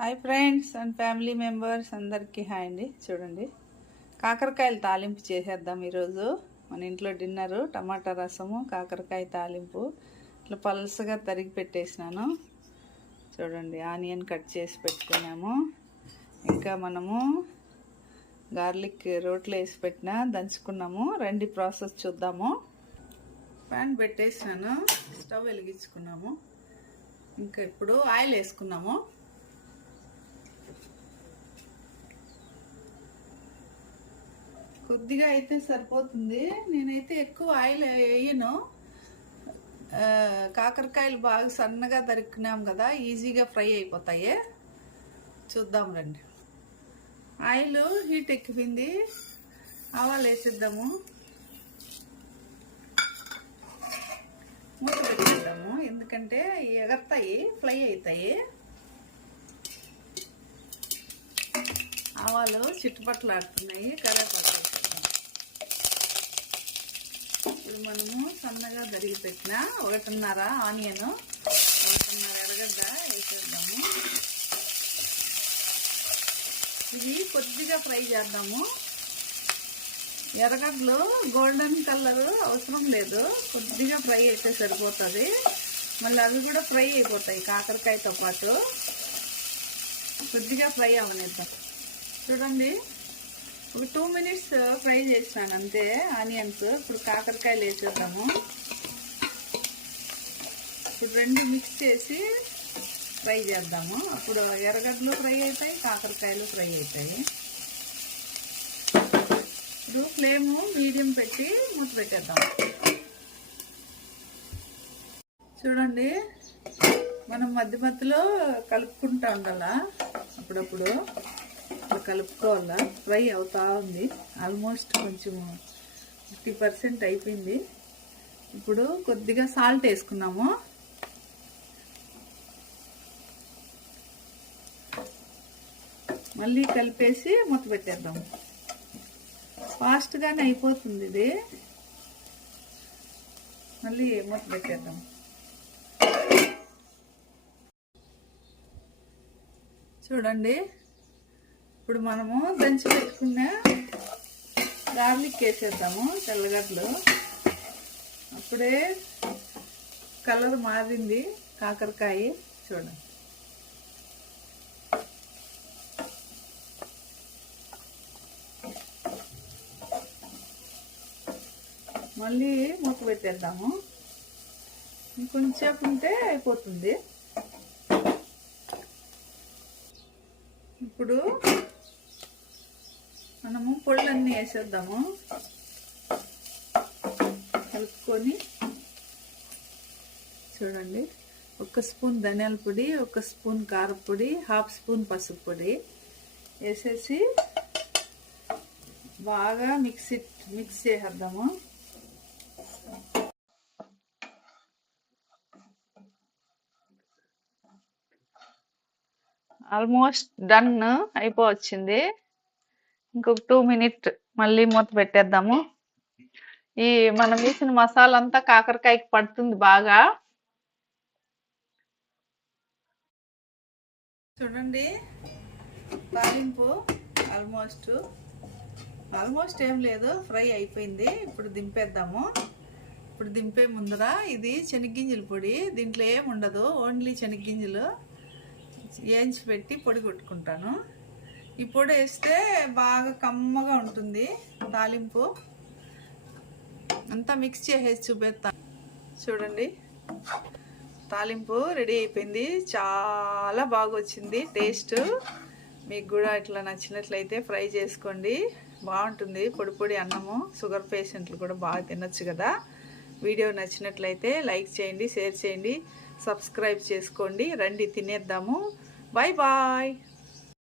Hi friends and family members అందరికీ hi అండి. చూడండి, కాకరకాయలు తాలింపు చేసేద్దాం ఈరోజు. మన ఇంట్లో డిన్నరు టమాటా రసము, కాకరకాయ తాలింపు. ఇట్లా పల్సగా తరిగి పెట్టేసినాను. చూడండి, ఆనియన్ కట్ చేసి పెట్టుకున్నాము. ఇంకా మనము గార్లిక్ రోట్లో వేసి పెట్టినా దంచుకున్నాము. రండి ప్రాసెస్ చూద్దాము. ప్యాన్ పెట్టేసినాను, స్టవ్ వెలిగించుకున్నాము. ఇంకా ఇప్పుడు ఆయిల్ వేసుకున్నాము. కొద్దిగా అయితే సరిపోతుంది. నేనైతే ఎక్కువ ఆయిల్ వేయను. కాకరకాయలు బాగా సన్నగా తరుక్కున్నాం కదా, ఈజీగా ఫ్రై అయిపోతాయి. చూద్దాం రండి. ఆయిల్ హీట్ ఎక్కిపోయింది, ఆవాలు వేసిద్దాము. మూత పెట్టేద్దాము, ఎందుకంటే ఎగరతాయి, ఫ్రై అవుతాయి. ఆవాలు చిట్టుపట్లాడుతున్నాయి, కరివేపాకు వేసేద్దాం. ఇప్పుడు మనము సన్నగా తరిగి పెట్టిన 1.5 ఆనియన్, 1.5 ఎర్రగడ్డ వేసేద్దాము. ఇది కొద్దిగా ఫ్రై చేద్దాము. ఎర్రగడ్డలు గోల్డెన్ కలర్ అవసరం లేదు, కొద్దిగా ఫ్రై అయితే సరిపోతుంది. మళ్ళీ అవి కూడా ఫ్రై అయిపోతాయి కాకరకాయతో పాటు. కొద్దిగా ఫ్రై అవనిద్దాం. చూడండి, ఒక 2 మినిట్స్ ఫ్రై చేసినాను అంతే ఆనియన్స్. ఇప్పుడు కాకరకాయలు వేసేద్దాము. ఇప్పుడు రెండు మిక్స్ చేసి ఫ్రై చేద్దాము. అప్పుడు ఎర్రగడ్డలు ఫ్రై అవుతాయి, కాకరకాయలు ఫ్రై అవుతాయి. ఇప్పుడు ఫ్లేము మీడియం పెట్టి మూత పెట్టేద్దాం. చూడండి, మనం మధ్య మధ్యలో కలుపుకుంటూ ఉండాలా, అప్పుడప్పుడు కలుపుకోవాలా. ఫ్రై అవుతా ఉంది, ఆల్మోస్ట్ కొంచెం 50% అయిపోయింది. ఇప్పుడు కొద్దిగా సాల్ట్ వేసుకున్నాము. మళ్ళీ కలిపేసి మూత పెట్టేద్దాము. ఫాస్ట్గానే అయిపోతుంది ఇది. మళ్ళీ మూత పెట్టేద్దాం. చూడండి, ఇప్పుడు మనము దంచి పెట్టుకున్న గార్లిక్ వేసేద్దాము, తెల్లగడ్డలు. అప్పుడే కలర్ మారింది కాకరకాయ. చూడండి, మళ్ళీ మూత పెట్టేద్దాము. ఇంకొంచెంసేపు ఉంటే అయిపోతుంది. ఇప్పుడు మనము పొళ్ళన్నీ వేసేద్దాము, కలుపుకొని. చూడండి, 1 స్పూన్ ధనియాల పొడి, 1 స్పూన్ కారపొడి, 1/2 స్పూన్ పసుపు పొడి వేసేసి బాగా మిక్స్ చేసేద్దాము. ఆల్మోస్ట్ డన్ అయిపోవచ్చింది. ఇంకొక 2 మినిట్స్ మళ్ళీ మూత పెట్టేద్దాము. ఈ మనం వేసిన మసాలా అంతా కాకరకాయకి పడుతుంది బాగా. చూడండి, తాలింపు ఆల్మోస్ట్ ఏం లేదు, ఫ్రై అయిపోయింది. ఇప్పుడు దింపేద్దాము. ఇప్పుడు దింపే ముందర ఇది శనగ్గింజల పొడి, దీంట్లో ఏమి ఉండదు, ఓన్లీ శనగ్గింజలు వేయించి పెట్టి పొడి కొట్టుకుంటాను. ఈ పొడి వేస్తే బాగా కమ్మగా ఉంటుంది తాలింపు. అంతా మిక్స్ చేసేసి చూపిస్తాను. చూడండి, తాలింపు రెడీ అయిపోయింది. చాలా బాగా వచ్చింది టేస్ట్. మీకు కూడా ఇట్లా నచ్చినట్లయితే ఫ్రై చేసుకోండి, బాగుంటుంది. పొడి పొడి అన్నము, షుగర్ పేషెంట్లు కూడా బాగా తినొచ్చు కదా. వీడియో నచ్చినట్లయితే లైక్ చేయండి, షేర్ చేయండి, సబ్స్క్రైబ్ చేసుకోండి. రండి తినేద్దాము. Bye bye.